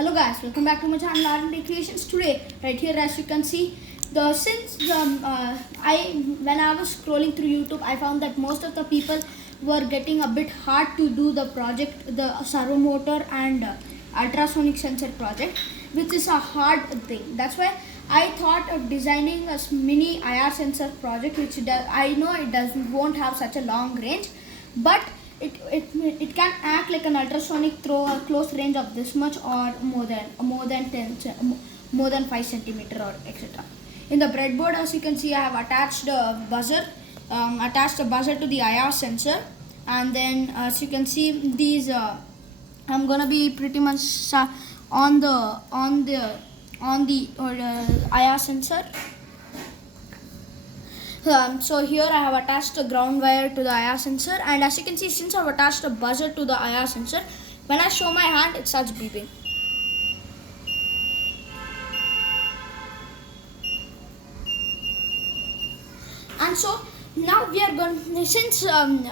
Hello guys, welcome back to my channel R&D Creations. Today, right here, as you can see, when I was scrolling through YouTube, I found that most of the people were getting a bit hard to do the project, the servo motor and ultrasonic sensor project, which is a hard thing. That's why I thought of designing a mini IR sensor project, which I know it won't have such a long range, but it can act like an ultrasonic through a close range of this much or more than 5 centimeter or etc. In the breadboard, as you can see, I have attached a buzzer, to the IR sensor, and then as you can see, these I'm gonna be pretty much on the IR sensor. So here I have attached a ground wire to the IR sensor, and as you can see, since I have attached a buzzer to the IR sensor, when I show my hand, it starts beeping. And so now we are going, since I'm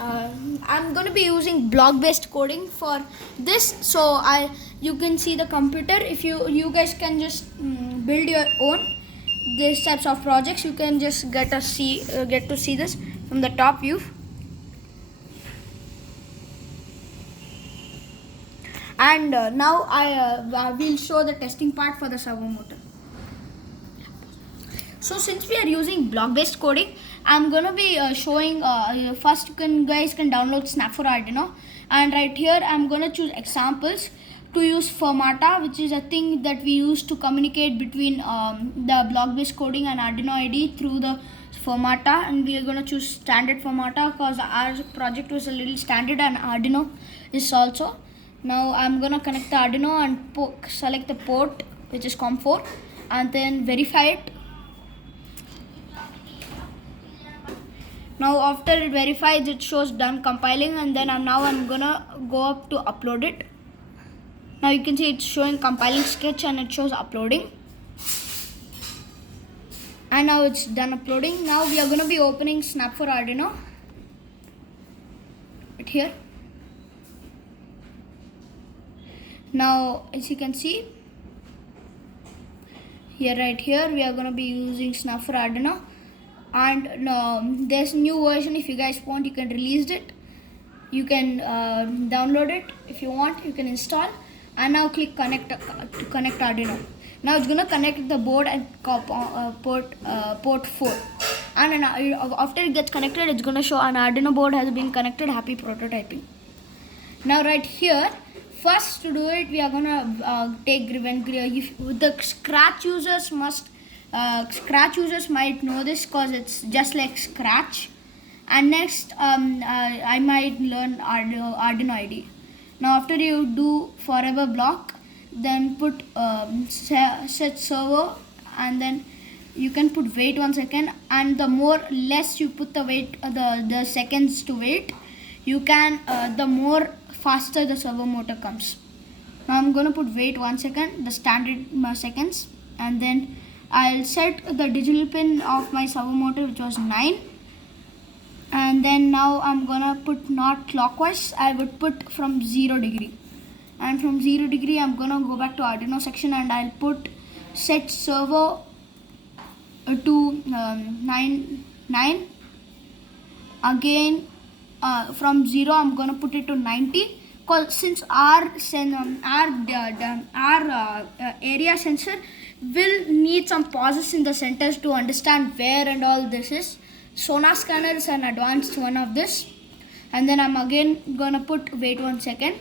going to be using block-based coding for this, so you can see the computer. If you guys can just build your own these types of projects, you can just get to see this from the top view. And now I will show the testing part for the servo motor. So since we are using block-based coding, I'm gonna be showing first guys can download Snap for Arduino, and right here I'm gonna choose examples to use Fermata, which is a thing that we use to communicate between the block-based coding and Arduino IDE through the Fermata, and we are gonna choose standard Fermata because our project was a little standard and Arduino is also. Now I'm gonna connect the Arduino and select the port, which is COM4, and then verify it. Now after it verifies, it shows done compiling, and then I'm gonna go up to upload it. Now you can see it's showing compiling sketch and it shows uploading. And now it's done uploading. Now we are gonna be opening Snap for Arduino. Right here. Now as you can see, right here we are gonna be using Snap for Arduino. And there's new version. If you guys want, you can release it. You can download it. If you want, you can install. And now click connect to connect Arduino. Now it's gonna connect the board and port 4. And after it gets connected, it's gonna show an Arduino board has been connected. Happy prototyping. Now right here, first to do it, we are gonna take the Scratch users might know this because it's just like Scratch. And next I might learn Arduino IDE. Now after you do forever block, then put set servo, and then you can put wait 1 second, and the less you put the wait the seconds to wait, you can the more faster the servo motor comes. Now I'm gonna put wait 1 second, the standard seconds, and then I'll set the digital pin of my servo motor, which was 9. And then now I'm gonna put not clockwise, I would put from 0 degree. And from 0 degree, I'm gonna go back to Arduino section and I'll put set servo to 9. Again, from 0, I'm gonna put it to 90. Cause since our area sensor will need some pauses in the centers to understand where and all this is. Sonar scanner is an advanced one of this. And then I'm again gonna put wait 1 second.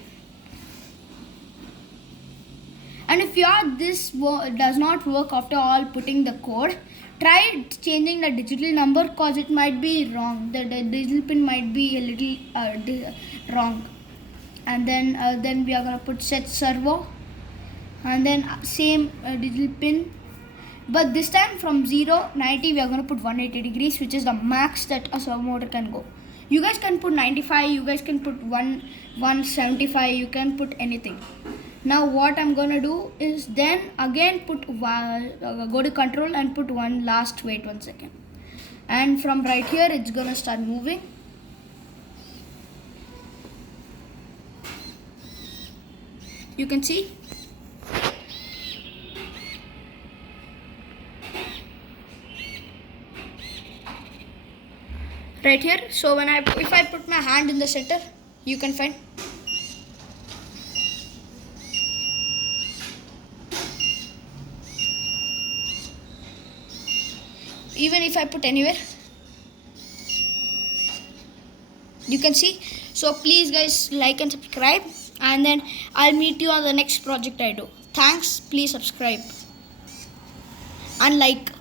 And if this does not work after all putting the code, try changing the digital number because it might be wrong. The digital pin might be a little wrong. And then we are gonna put set servo, and then same digital pin, but this time from 0 90 we are going to put 180 degrees, which is the max that a servo motor can go. You guys can put 95, you guys can put 175, you can put anything. Now what I'm going to do is then again go to control and put one last wait 1 second, and from right here it's going to start moving. You can see right here. So when if I put my hand in the center, you can find. Even if I put anywhere, you can see. So please guys, like and subscribe, and then I'll meet you on the next project I do. Thanks. Please subscribe and like.